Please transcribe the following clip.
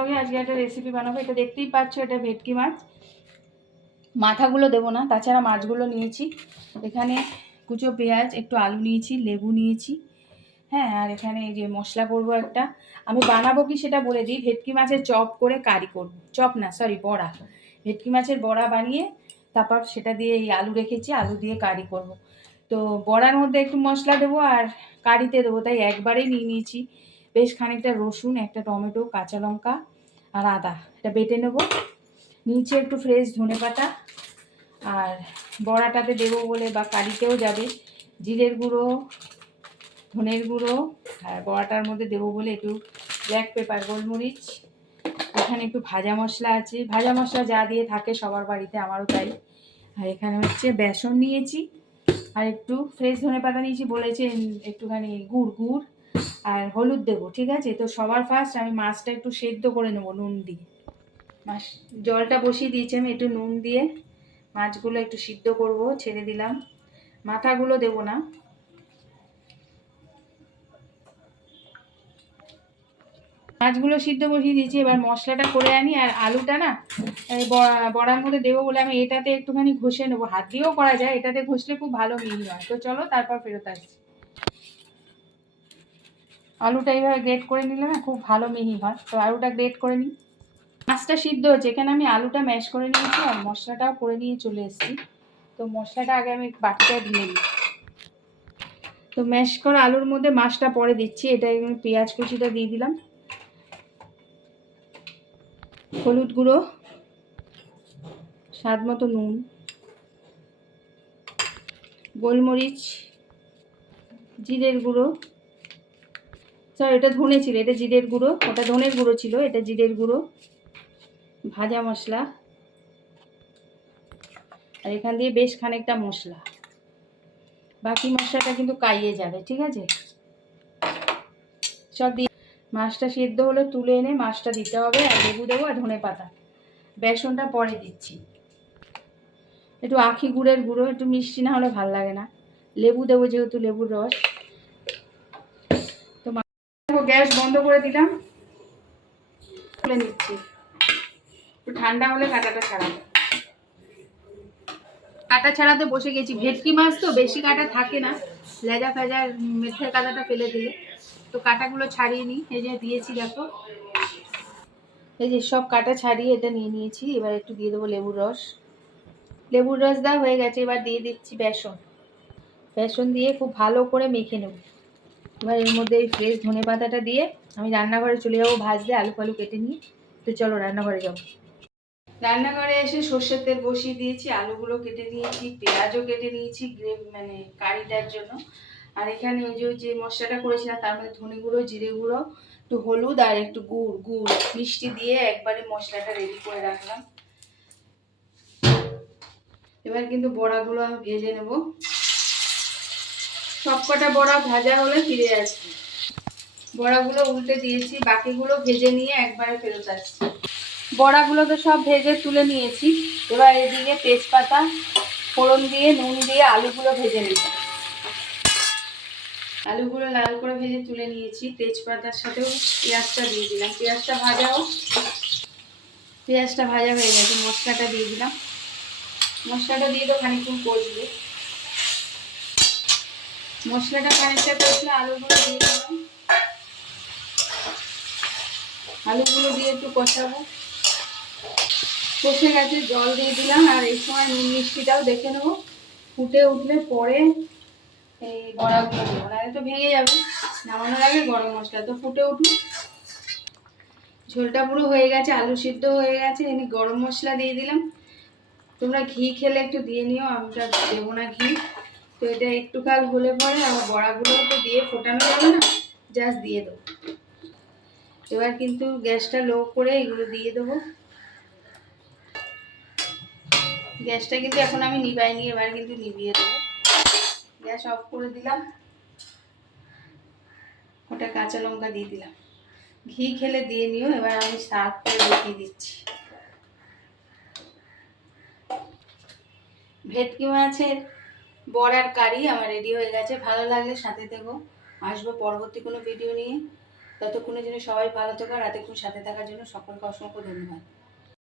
ব্লগে আজকে একটা রেসিপি বানাবো। এটা দেখতেই পাচ্ছ, এটা ভেটকি মাছ। মাথাগুলো দেবো না, তাছাড়া মাছগুলো নিয়েছি। এখানে কুচো পেঁয়াজ, একটু আলু নিয়েছি, লেবু নিয়েছি। হ্যাঁ আর এখানে এই যে মশলা করব একটা। আমি বানাবো কি সেটা বলে দিই। ভেটকি মাছের চপ করে কারি করব। চপ না সরি বড়া। ভেটকি মাছের বড়া বানিয়ে তারপর সেটা দিয়ে এই আলু রেখেছি, আলু দিয়ে কারি করব। তো বড়ার মধ্যে একটু মশলা দেবো আর কারিতে দেবো। তাই একবারেই নিয়ে নিয়েছি। বেশ খানিকটা রসুন, একটা টমেটো, কাঁচা লঙ্কা আর আদা, এটা বেটে নেব। নিচে একটু ফ্রেশ ধনে পাতা আর বড়াটাতে দেবো বলে বা কারিতেও যাবে। জিরের গুঁড়ো, ধনের গুঁড়ো আর বড়াটার মধ্যে দেবো বলে একটু ব্ল্যাক পেপার গোলমরিচ। এখানে একটু ভাজা মশলা আছে। ভাজা মশলা যা দিয়ে থাকে সবার বাড়িতে, আমারও তাই। আর এখানে হচ্ছে বেসন নিয়েছি। আর একটু ফ্রেশ ধনে পাতা নিয়েছি বলেছে একটুখানি গুড় গুড়। আর হলুদ দেবো, ঠিক আছে? তো সবার ফার্স্ট আমি মাছটা একটু সেদ্ধ করে নেব, নুন দিয়ে। মাছ, জলটা বসিয়ে দিয়েছি আমি, একটু নুন দিয়ে মাছগুলো একটু সিদ্ধ করব, ছেড়ে দিলাম। মাথাগুলো দেবো না। মাছগুলো সিদ্ধ বসিয়ে দিয়েছি, এবার মশলাটা করে আনি, আর আলুটা না বড়া- বড়ার মধ্যে দেবো বলে আমি এটাতে একটুখানি ঘষে নেব। হাত দিয়েও করা যায়, এটাতে ঘষলে খুব ভালো মিহি হয়। তো চলো, তারপর ফেরত আসছি। আলুটা এইভাবে গ্রেট করে নিলে না খুব ভালো মিহি হয়। তো আলুটা গ্রেট করে নিই। মাছটা সিদ্ধ হচ্ছে এখানে আমি আলুটা ম্যাশ করে নিয়েছি আর মশলাটাও করে নিয়ে চলে এসেছি। তো মশলাটা আগে আমি বাটিটা দিয়ে নিই। তো ম্যাশ করা আলুর মধ্যে মাছটা পরে দিচ্ছি। এটা আমি পেঁয়াজ কুচিটা দিয়ে দিলাম। হলুদ গুঁড়ো, স্বাদ মতো নুন, গোলমরিচ, জিরের গুঁড়ো স্যার এটা ধনে ছিল, এটা জিরের গুঁড়ো, ওটা ধনের গুঁড়ো ছিল, এটা জিরের গুঁড়ো, ভাজা মশলা, আর এখান দিয়ে বেশ খানিকটা মশলা। বাকি মশলাটা কিন্তু কাইয়ে যাবে, ঠিক আছে? সব দিয়ে মাছটা সেদ্ধ হলে, তুলে এনে মাছটা দিতে হবে, আর লেবু দেবো আর ধনে পাতা। বেসনটা পরে দিচ্ছি। একটু আখি গুড়ের গুঁড়ো, একটু মিষ্টি না হলে ভালো লাগে না। লেবু দেবো যেহেতু লেবুর রস। গ্যাস বন্ধ করে দিলাম। খুলে নিচ্ছি। একটু ঠান্ডা হলে কাঁটাটা ছাড়াবো। কাটা ছাড়াতে বসে গেছি। ভেটকি মাছ তো বেশি কাটা থাকে না। লেজা ফেজা মেথের কাঁটাটা ফেলে দিলে। তো কাটাগুলো ছাড়িয়ে নিই। এই যে দিয়েছি দেখো। এই যে সব কাটা ছাড়িয়ে এটা নিয়ে নিয়েছি। এবার একটু দিয়ে দেবো লেবুর রস। লেবুর রস দেওয়া হয়ে গেছে। এবার দিয়ে দিচ্ছি বেসন। বেসন দিয়ে খুব ভালো করে মেখে নেব। এবার এর মধ্যে এই ফ্রেশ ধনে পাতাটা দিয়ে আমি রান্নাঘরে চলে যাব ভাজতে, আলু ফালু কেটে নিয়ে। তো চলো রান্নাঘরে যাব। রান্নাঘরে এসে সর্ষের তেল বসিয়ে দিয়েছি, আলুগুলো কেটে নিয়েছি, পেঁয়াজও কেটে নিয়েছি, গ্রেভ মানে কারিটার জন্য। আর এখানে ওই যে ওই যে মশলাটা করেছিলাম, তার মধ্যে ধনে গুঁড়ো, জিরে গুঁড়ো, একটু হলুদ আর একটু গুড় গুড়, মিষ্টি দিয়ে একবারে মশলাটা রেডি করে রাখলাম। এবার কিন্তু বড়াগুলো আমি ভেজে নেব। সবকটা বড়া ভাজা হলে ফিরে আসছি বড়াগুলো উল্টে দিয়েছি, বাকিগুলো ভেজে নিয়ে একবারে ফেরত আসছি। বড়াগুলো তো সব ভেজে তুলে নিয়েছি। এবার এদিকে তেজপাতা, ফোড়ন দিয়ে, নুন দিয়ে আলুগুলো ভেজে নিই আলুগুলো লাল করে ভেজে তুলে নিয়েছি। তেজপাতার সাথেও পেঁয়াজটা দিয়ে দিলাম। পেঁয়াজটা ভাজাও পেঁয়াজটা ভাজা হয়ে গেছে, মশলাটা দিয়ে দিলাম। মশলাটা দিয়ে তো খানিকক্ষণ কষবে। মশলাটা খানিকটা কষলে আলুগুলো দিয়ে দিলাম। আলুগুলো দিয়ে একটু কষাবো। কষে গেছে, জল দিয়ে দিলাম, আর এই সময় নুন মিষ্টিটাও দেখে নেব। ফুটে উঠলে পরে এই বড়াগুলো দেবো নাহলে তো ভেঙে যাবে, নামানোর আগে গরম মশলা তো ফুটে উঠুক। ঝোলটা পুরো হয়ে গেছে, আলু সিদ্ধ হয়ে গেছে, এনে গরম মশলা দিয়ে দিলাম। তোমরা ঘি খেলে একটু দিয়ে নিও আমরা দেবো না ঘি। তো এটা একটু কাল হলে পরে আমার বড়াগুলো তো দিয়ে ফোটানো যাবে না জাস্ট দিয়ে দেবো। এবার কিন্তু গ্যাসটা লো করে এগুলো দিয়ে দেবো। গ্যাসটা কিন্তু এখন আমি নিবাইনি, এবার কিন্তু নিভিয়ে দেবো। গ্যাস অফ করে দিলাম। ওটা কাঁচা লঙ্কা দিয়ে দিলাম। ঘি খেলে দিয়ে নিও, এবার আমি সার্ভ করে দেখিয়ে দিচ্ছি। ভেটকি মাছের বড়ার কারি, আমার রেডি হয়ে গেছে। ভালো লাগলে সাথে থেকো। আসব পরবর্তী কোনো ভিডিও নিয়ে। ততক্ষণের জন্য সবাই ভালো থাকো আর এতক্ষণ সাথে থাকার জন্য সকলকে অসংখ্য ধন্যবাদ।